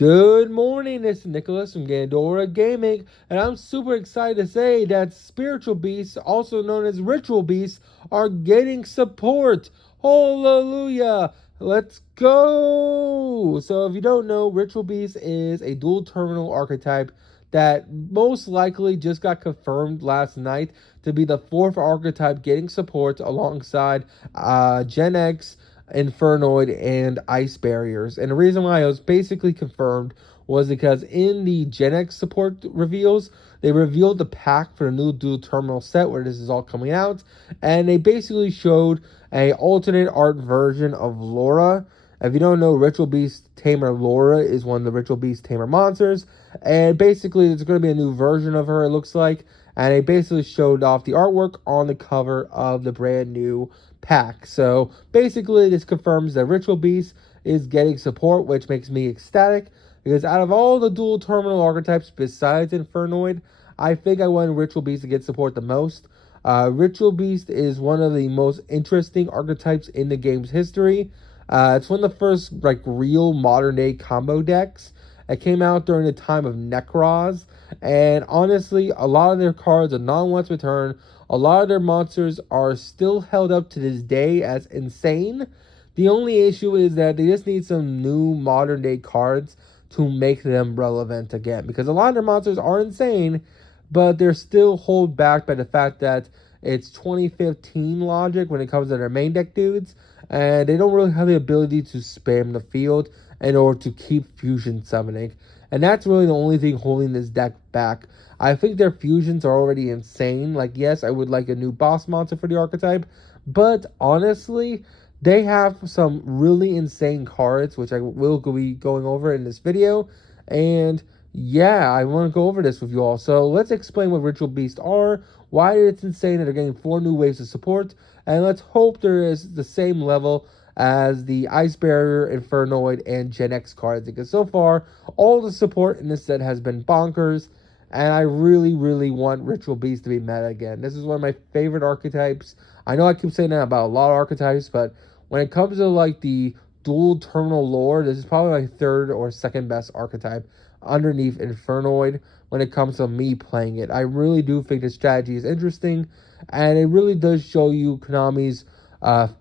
Good morning, this is Nicholas from Gandora Gaming, and I'm super excited to say that spiritual beasts, also known as ritual beasts, are getting support. Hallelujah! Let's go! So if you don't know, ritual beast is a dual terminal archetype that most likely just got confirmed last night to be the fourth archetype getting support alongside Gen X, Infernoid, and Ice Barriers. And the reason why it was basically confirmed was because in the Gen X support reveals, they revealed the pack for the new dual terminal set where this is all coming out, and they basically showed a alternate art version of Laura. If you don't know, Ritual Beast Tamer Laura is one of the Ritual Beast Tamer monsters, and basically there's going to be a new version of her, it looks like, and they basically showed off the artwork on the cover of the brand new pack. So basically this confirms that Ritual Beast is getting support, which makes me ecstatic, because out of all the dual terminal archetypes besides Infernoid, I think I want Ritual Beast to get support the most. Ritual Beast is one of the most interesting archetypes in the game's history. It's one of the first real modern day combo decks. It came out during the time of Necroz, and honestly, a lot of their cards are non-once return. A lot of their monsters are still held up to this day as insane. The only issue is that they just need some new modern day cards to make them relevant again, because a lot of their monsters are insane, but they're still held back by the fact that it's 2015 logic when it comes to their main deck dudes, and they don't really have the ability to spam the field in order to keep fusion summoning. And that's really the only thing holding this deck back. I think their fusions are already insane. Like, yes, I would like a new boss monster for the archetype, but honestly, they have some really insane cards, which I will be going over in this video. And yeah, I want to go over this with you all. So let's explain what Ritual Beasts are, why it's insane that they're getting 4 new waves of support, and let's hope there is the same level as the Ice Barrier, Infernoid, and Gen X cards, because so far, all the support in this set has been bonkers, and I really, really want Ritual Beast to be meta again. This is one of my favorite archetypes. I know I keep saying that about a lot of archetypes, but when it comes to the dual terminal lore, this is probably my third or second best archetype underneath Infernoid when it comes to me playing it. I really do think the strategy is interesting, and it really does show you Konami's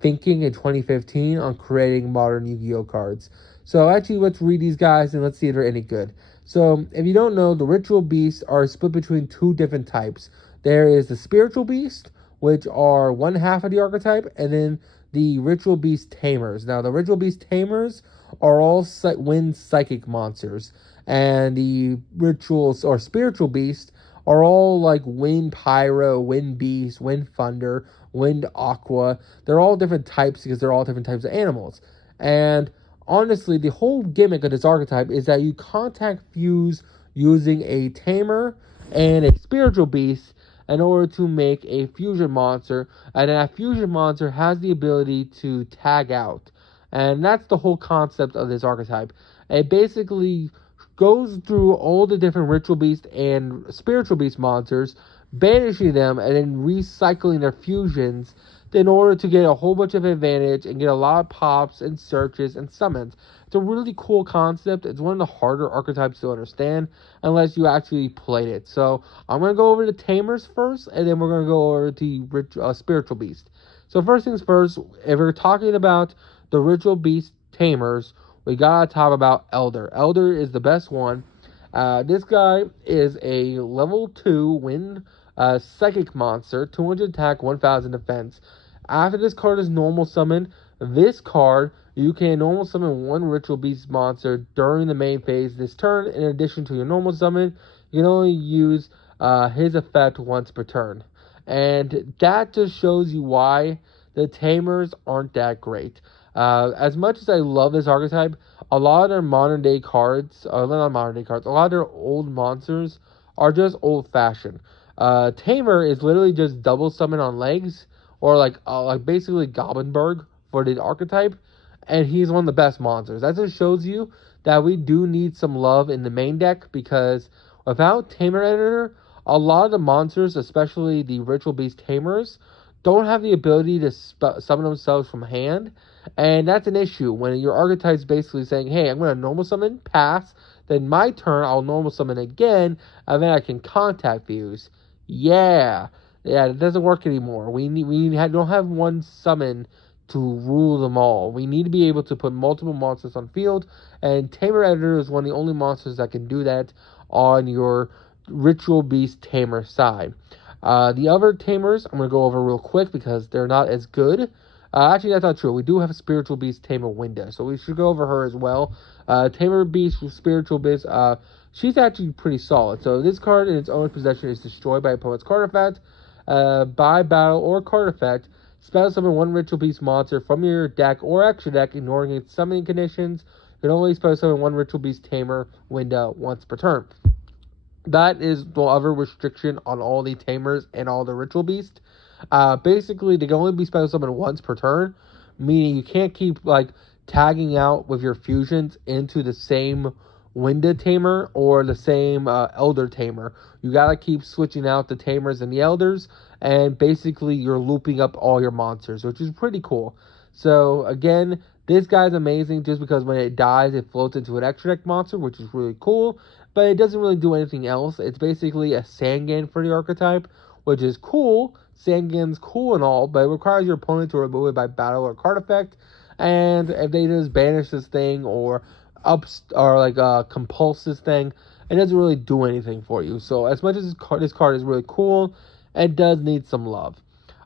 thinking in 2015 on creating modern Yu-Gi-Oh cards. So actually, let's read these guys and let's see if they're any good. So if you don't know, the Ritual Beasts are split between 2 different types. There is the Spiritual Beast, which are one half of the archetype, and then the Ritual Beast Tamers. Now, the Ritual Beast Tamers are all wind psychic monsters, and the Rituals or Spiritual Beast are all Wind Pyro, Wind Beast, Wind Thunder, Wind Aqua. They're all different types because they're all different types of animals. And honestly, the whole gimmick of this archetype is that you contact fuse using a Tamer and a Spiritual Beast in order to make a fusion monster, and that fusion monster has the ability to tag out. And that's the whole concept of this archetype. It basically goes through all the different Ritual Beast and Spiritual Beast monsters, banishing them and then recycling their fusions in order to get a whole bunch of advantage and get a lot of pops and searches and summons. It's a really cool concept. It's one of the harder archetypes to understand unless you actually played it. So I'm going to go over the Tamers first, and then we're going to go over the Spiritual Beast. So first things first, if we're talking about the Ritual Beast Tamers, we gotta talk about Elder. Elder is the best one. This guy is a level 2 wind psychic monster, 200 attack, 1000 defense. After this card is normal summoned, this card, you can normal summon 1 Ritual Beast monster during the main phase this turn. In addition to your normal summon, you can only use his effect once per turn. And that just shows you why the Tamers aren't that great. As much as I love this archetype, a lot of their modern day cards, not modern day cards, a lot of their old monsters are just old fashioned. Tamer is literally just double summon on legs, or like basically Goblinberg for the archetype, and he's one of the best monsters. That just shows you that we do need some love in the main deck, because without Tamer Editor, a lot of the monsters, especially the Ritual Beast Tamers, don't have the ability to summon themselves from hand, and that's an issue when your archetype's basically saying, hey, I'm going to normal summon, pass, then my turn, I'll normal summon again, and then I can contact fuse. Yeah, it doesn't work anymore. Don't have one summon to rule them all. We need to be able to put multiple monsters on field, and Tamer Editor is one of the only monsters that can do that on your Ritual Beast Tamer side. The other Tamers, I'm going to go over real quick because they're not as good. Actually, that's not true. We do have a Spiritual Beast Tamer Winda, so we should go over her as well. Tamer Beast with Spiritual Beast, she's actually pretty solid. So this card in its own possession is destroyed by opponent's card effect, by battle or card effect. Special summon one Ritual Beast monster from your deck or extra deck, ignoring its summoning conditions. You can only special summon one Ritual Beast Tamer Winda once per turn. That is the other restriction on all the Tamers and all the Ritual Beasts. Basically, they can only be special summoned once per turn, meaning you can't keep tagging out with your fusions into the same Winda Tamer or the same Elder Tamer. You gotta keep switching out the Tamers and the Elders, and basically you're looping up all your monsters, which is pretty cool. So again, this guy's amazing just because when it dies, it floats into an extra deck monster, which is really cool, but it doesn't really do anything else. It's basically a Sangan for the archetype, which is cool. Sangan's cool and all, but it requires your opponent to remove it by battle or card effect. And if they just banish this thing or compulse this thing, it doesn't really do anything for you. So as much as this card is really cool, it does need some love.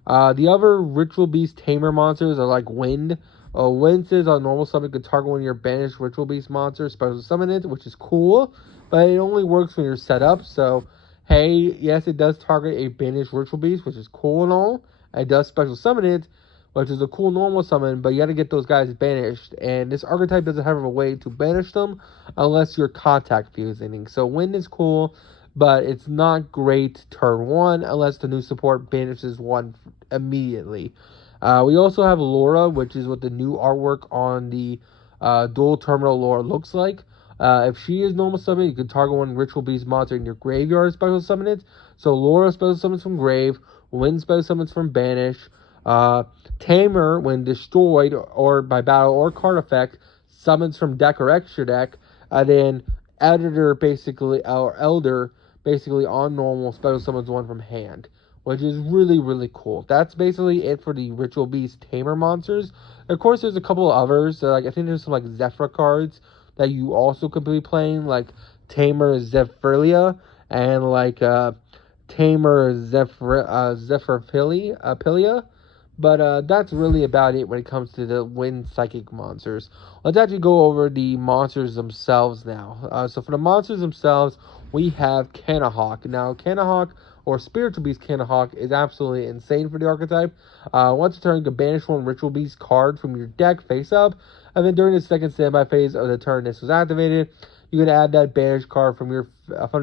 The other Ritual Beast Tamer monsters are like Wind. Wind says on normal summon you can target one of your banished Ritual Beast monsters, special summon it, which is cool, but it only works when you're set up. So hey, yes, it does target a banished Ritual Beast, which is cool and all. It does special summon it, which is a cool normal summon, but you gotta get those guys banished. And this archetype doesn't have a way to banish them unless you're contact fusing. So Wind is cool, but it's not great turn 1 unless the new support banishes one immediately. We also have Laura, which is what the new artwork on the dual terminal Laura looks like. If she is normal summon, you can target one Ritual Beast monster in your graveyard, special summon it. So Laura special summons from grave, Wind special summons from banish. Tamer, when destroyed or by battle or card effect, summons from deck or extra deck. And then Elder basically on normal special summons one from hand, which is really, really cool. That's basically it for the Ritual Beast Tamer monsters. Of course, there's a couple of others. I think there's some Zephyr cards that you also could be playing, like Tamer Zephyria and Tamer Zephyrphilia. But that's really about it when it comes to the Wind Psychic monsters. Let's actually go over the monsters themselves now. So for the monsters themselves, we have Canahawk. Now, Canahawk, or Spiritual Beast Canahawk, is absolutely insane for the archetype. Once a turn, you can banish one Ritual Beast card from your deck face up, and then during the second standby phase of the turn this was activated, you can add that banish card from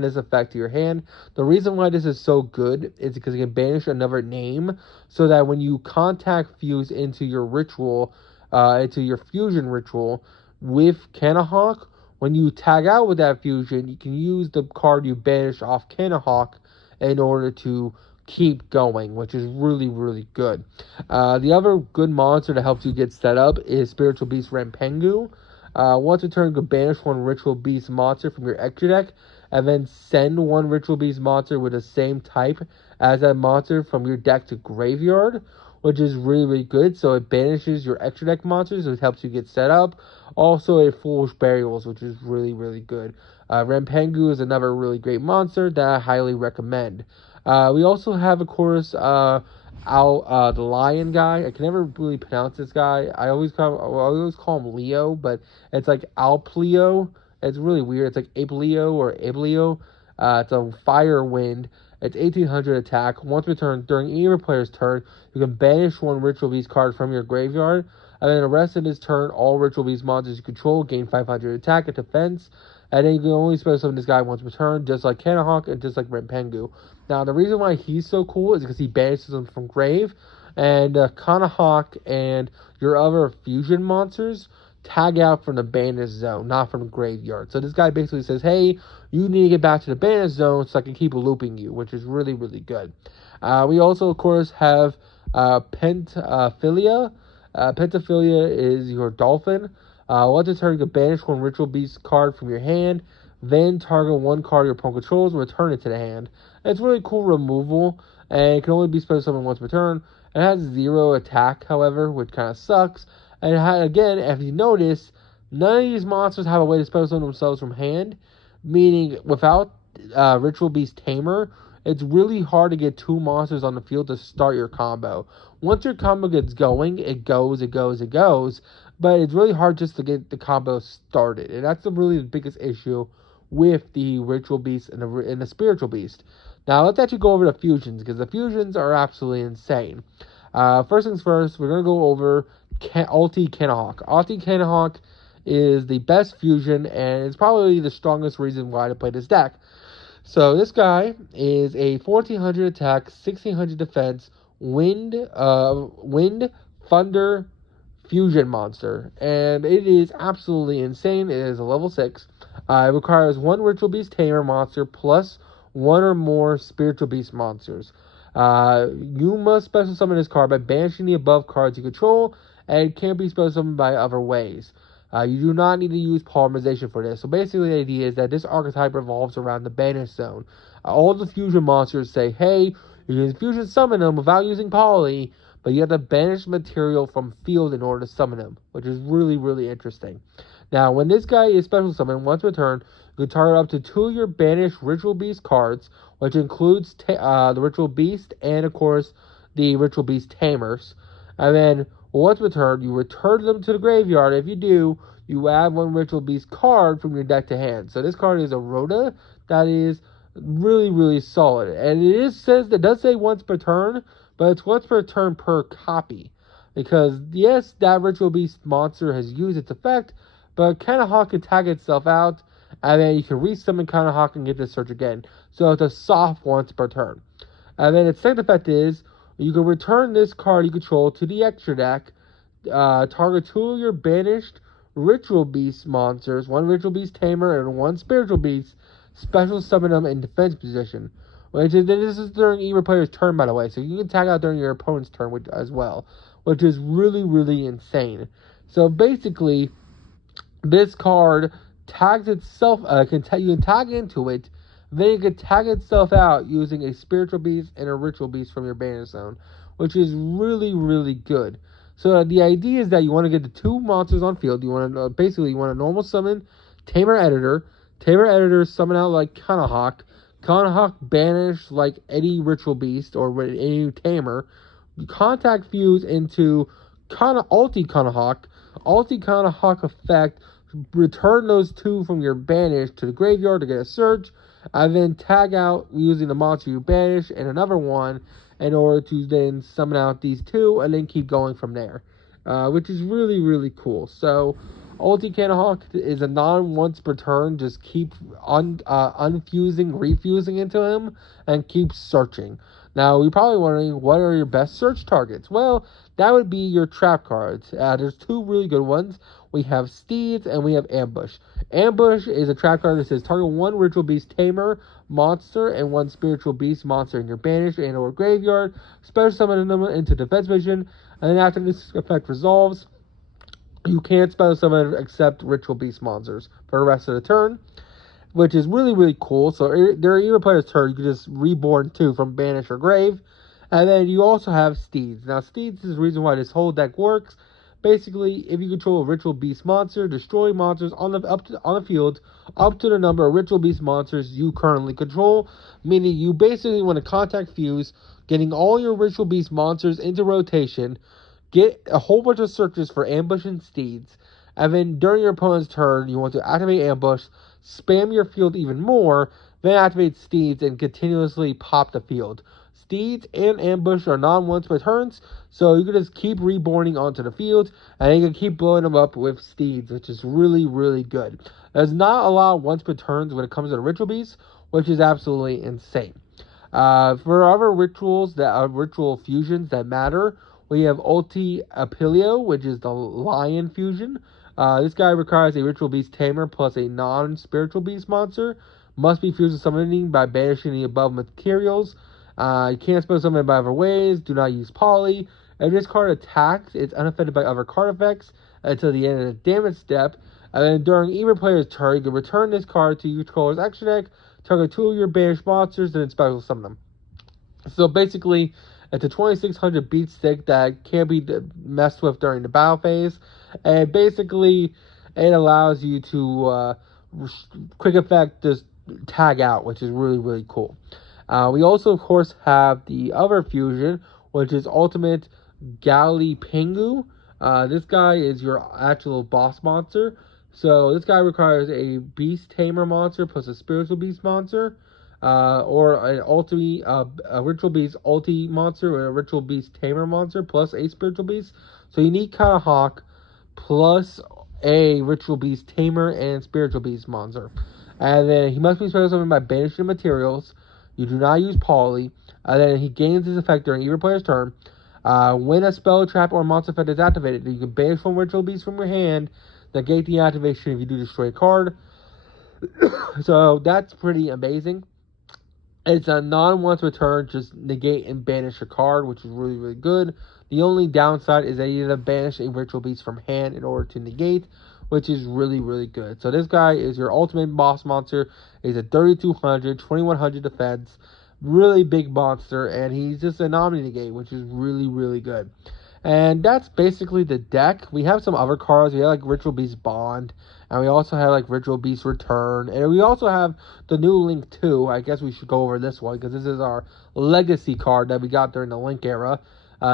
this effect to your hand. The reason why this is so good is because you can banish another name, so that when you contact fuse into your ritual, into your fusion ritual with Canahawk, when you tag out with that fusion, you can use the card you banished off Canahawk in order to keep going, which is really, really good. The other good monster that helps you get set up is Spiritual Beast Rampengu. Once a turn, you can banish one Ritual Beast monster from your extra deck, and then send one Ritual Beast monster with the same type as that monster from your deck to graveyard, which is really, really good. So it banishes your extra deck monsters, so it helps you get set up. Also, it Foolish Burials, which is really, really good. Rampengu is another really great monster that I highly recommend. We also have, of course, the lion guy. I can never really pronounce this guy. I always call him Leo, but it's like Alpleo. It's really weird. It's like Apleo or Ableo. It's a fire wind. It's 1800 attack. Once per turn, during either player's turn, you can banish one Ritual Beast card from your graveyard. And then the rest of this turn, all Ritual Beast monsters you control gain 500 attack and defense. And then you can only special summon this guy once per turn, just like Canahawk and just like Rampengu. Now, the reason why he's so cool is because he banishes them from grave. And Canahawk and your other fusion monsters tag out from the banished zone, not from the graveyard. So this guy basically says, hey, you need to get back to the banished zone so I can keep looping you, which is really, really good. We also, of course, have Pentaphilia. Pentaphilia is your dolphin. Once a turn, you can banish one ritual beast card from your hand, then target one card your opponent controls and return it to the hand. And it's really cool removal, and it can only be special summoned once per turn. It has 0 attack, however, which kind of sucks. And again, if you notice, none of these monsters have a way to special summon themselves from hand, meaning without Ritual Beast Tamer, it's really hard to get 2 monsters on the field to start your combo. Once your combo gets going, it goes, but it's really hard just to get the combo started. And that's really the biggest issue with the Ritual Beast and the Spiritual Beast. Now, let's actually go over the fusions, because the fusions are absolutely insane. First things first, we're going to go over Ulti Canahawk. Ulti Canahawk is the best fusion, and it's probably the strongest reason why to play this deck. So this guy is a 1400 attack, 1600 defense, wind, thunder fusion monster, and it is absolutely insane. It is a level 6. It requires 1 Ritual Beast Tamer monster plus 1 or more Spiritual Beast monsters. You must special summon this card by banishing the above cards you control, and it can't be special summoned by other ways. You do not need to use polymerization for this. So basically the idea is that this archetype revolves around the banish zone. All the fusion monsters say, hey, you can fusion summon them without using poly, but you have to banish material from field in order to summon them, which is really, really interesting. Now, when this guy is special summoned once per turn, you can target up to 2 of your banished Ritual Beast cards, which includes the Ritual Beast and, of course, the Ritual Beast Tamers. And then, once per turn, you return them to the graveyard. If you do, you add 1 Ritual Beast card from your deck to hand. So this card is a Rhoda that is really, really solid. And it does say once per turn, but it's once per turn per copy. Because, yes, that Ritual Beast monster has used its effect, but Canahawk can tag itself out, and then you can resummon Canahawk and get this search again. So it's a soft once per turn. And then its second effect is, you can return this card you control to the extra deck, target 2 of your banished Ritual Beast monsters, 1 Ritual Beast Tamer and 1 Spiritual Beast, special summon them in defense position. This is during either player's turn, by the way, so you can tag out during your opponent's turn as well, which is really, really insane. So basically, this card tags itself, you can tag into it, then it can tag itself out using a Spiritual Beast and a Ritual Beast from your banish zone, which is really, really good. So the idea is that you want to get the 2 monsters on field. You want to normal summon Tamer Editor. Tamer Editor summon out like Canahawk. Canahawk banish like any Ritual Beast or any Tamer. Contact fuse into Ulti Canahawk. Ulti Canahawk effect. Return those 2 from your banish to the graveyard to get a search, and then tag out using the monster you banish and another one in order to then summon out these 2 and then keep going from there, which is really, really cool. So Ulti Canahawk is a non-once per turn. Just keep unfusing, refusing into him, and keep searching. Now, you're probably wondering, what are your best search targets? Well, that would be your trap cards. There's 2 really good ones. We have Steeds and we have Ambush. Ambush is a trap card that says target 1 Ritual Beast Tamer monster and 1 Spiritual Beast monster in your banished and or graveyard. Special summon them into defense vision, and then after this effect resolves, you can't special summon except Ritual Beast monsters for the rest of the turn, which is really, really cool. So during either player's turn, you can just reborn 2 from banish or grave. And then you also have Steeds. Now, Steeds is the reason why this whole deck works. Basically, if you control a Ritual Beast monster, destroy monsters on the field up to the number of Ritual Beast monsters you currently control. Meaning, you basically want to contact fuse, getting all your Ritual Beast monsters into rotation, get a whole bunch of searches for Ambush and Steeds, and then during your opponent's turn, you want to activate Ambush, spam your field even more, then activate Steeds and continuously pop the field. Steeds and Ambush are non-once per turns, so you can just keep reborning onto the field, and you can keep blowing them up with Steeds, which is really, really good. There's not a lot of once per turns when it comes to the Ritual Beasts, which is absolutely insane. For other rituals that are ritual fusions that matter, we have Ulti Apilio, which is the Lion fusion. This guy requires a Ritual Beast Tamer plus a non-Spiritual Beast monster. Must be fused with summoning by banishing the above materials. You can't spell summon by other ways. Do not use poly. If this card attacks, it's unaffected by other card effects until the end of the damage step. And then during either player's turn, you can return this card to your controller's action deck, target 2 of your banished monsters, and then special summon them. So basically, it's a 2600 beat stick that can't be messed with during the battle phase. And basically, it allows you to quick effect just tag out, which is really, really cool. We also, of course, have the other fusion, which is Ultimate Gali Pingu. This guy is your actual boss monster. So this guy requires a Beast Tamer monster plus a Spiritual Beast monster, or a Ritual Beast ulti monster or a Ritual Beast Tamer monster plus a Spiritual Beast. So you need Kind of Hawk plus a Ritual Beast Tamer and Spiritual Beast monster. And then he must be special summoned by banishing materials. You do not use poly. And then he gains his effect during either player's turn. When a spell, trap, or monster effect is activated, you can banish one Ritual Beast from your hand, negate the activation if you do destroy a card. So that's pretty amazing. It's a non-once return, just negate and banish a card, which is really, really good. The only downside is that you need to banish a Ritual Beast from hand in order to negate, which is really, really good. So this guy is your ultimate boss monster. He's a 3200, 2100 defense, really big monster, and he's just an omni-negate, which is really, really good. And that's basically the deck. We have some other cards. We have like Ritual Beast Bond, and we also have like Ritual Beast Return, and we also have the new Link 2. I guess we should go over this one because this is our legacy card that we got during the Link era.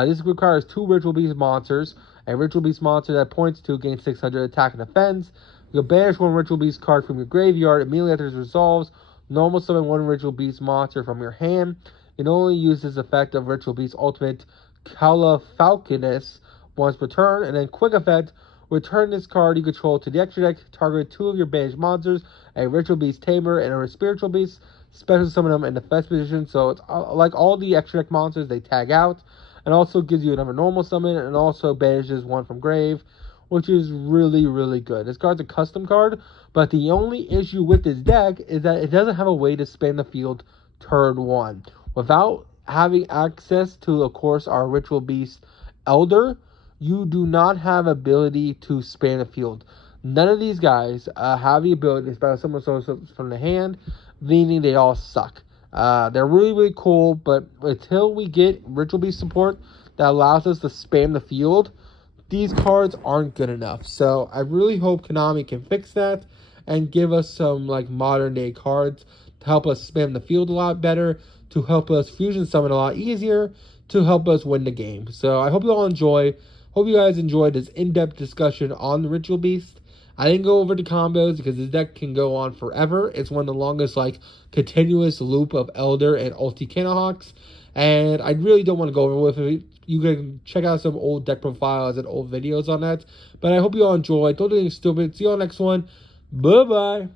This requires 2 Ritual Beast monsters. A Ritual Beast monster that points to gains 600 attack and defense. You can banish 1 Ritual Beast card from your graveyard immediately after it resolves. Normal summon 1 Ritual Beast monster from your hand. You can only use this effect of Ritual Beast Ultimate Kala Falconess once per turn, and then quick effect, return this card you control to the extra deck, target 2 of your banished monsters, a Ritual Beast Tamer and a Spiritual Beast, special summon them in defense position. So it's like all the extra deck monsters, they tag out, and also gives you another normal summon, and also banishes 1 from grave, which is really, really good. This card's a custom card, but the only issue with this deck is that it doesn't have a way to span the field turn 1. Without having access to, of course, our Ritual Beast Elder, you do not have ability to span the field. None of these guys have the ability to spell someone from the hand, meaning they all suck. They're really, really cool, but until we get Ritual Beast support that allows us to spam the field, these cards aren't good enough. So I really hope Konami can fix that and give us some like modern day cards to help us spam the field a lot better, to help us fusion summon a lot easier, to help us win the game. So I hope you all enjoy. Hope you guys enjoyed this in-depth discussion on the Ritual Beast. I didn't go over the combos because this deck can go on forever. It's one of the longest like continuous loop of Elder and Ulti Canahawks, and I really don't want to go over with it. You can check out some old deck profiles and old videos on that. But I hope you all enjoyed. Don't do anything stupid. See you on the next one. Bye-bye.